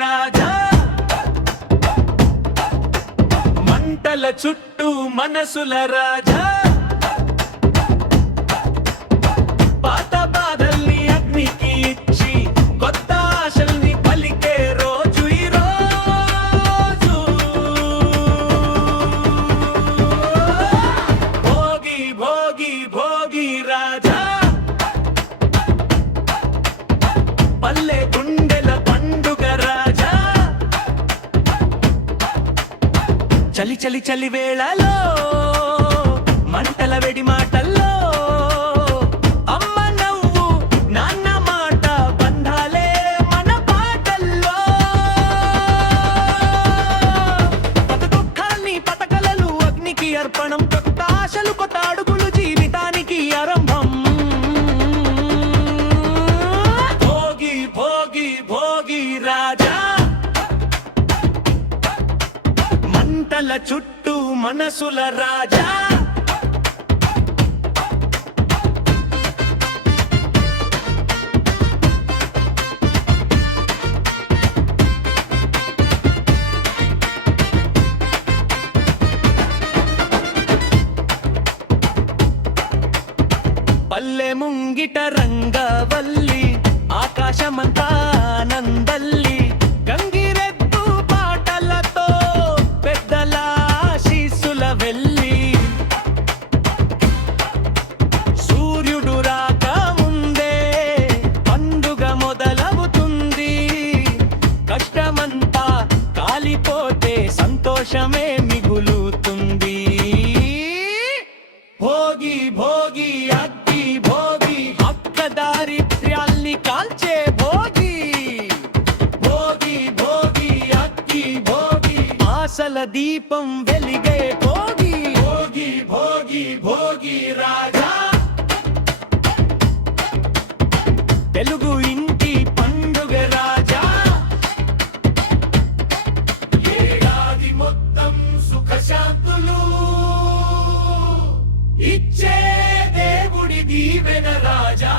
రాజా మంటల చుట్టూ మనసుల రాజా పాత బాధల్ని అగ్నికి ఇచ్చి కొత్త ఆశల్ని పలికే రోజు ఈ రోజు భోగి భోగి భోగి రాజా పల్లె గుండెల పండుగ రాజా చలి చలి చలి వేళలో మంటల వెడి మాటల్లో అమ్మ నవ్వు నాన్న మాట బంధాలే మన పాటల్లో పత దుఃఖాల్ని పతకలలు అగ్నికి అర్పణం కొత్త ఆశలు కొత్త అడుగులు జీవితానికి ఆరంభం భోగి భోగి భోగి రాజా మంటల చుట్టూ మనసుల రాజా పల్లె ముంగిట రంగవల్లి ఆకాశమంతా ఆనందల్లి గంగిరెద్దు పాటలతో పెద్దల ఆశీస్సుల వెళ్ళి సూర్యుడు రాక ముందే పండుగ మొదలవుతుంది కష్టమంతా కాలిపోతే సంతోషమే మిగులుతుంది భోగి భోగి అగ్గి భోగి హక్క దారిద్ర్యాల్ని కాల్చే భోగి భోగి భోగి అగ్గి భోగి ఆశల దీపం వెలిగే భోగి భోగి భోగి భోగి రాజా తెలుగు ఇంటి పండుగ రాజా ఏడాది మొత్తం సుఖశాంతులు ఇచ్చే దేవుడి దీవెన రాజా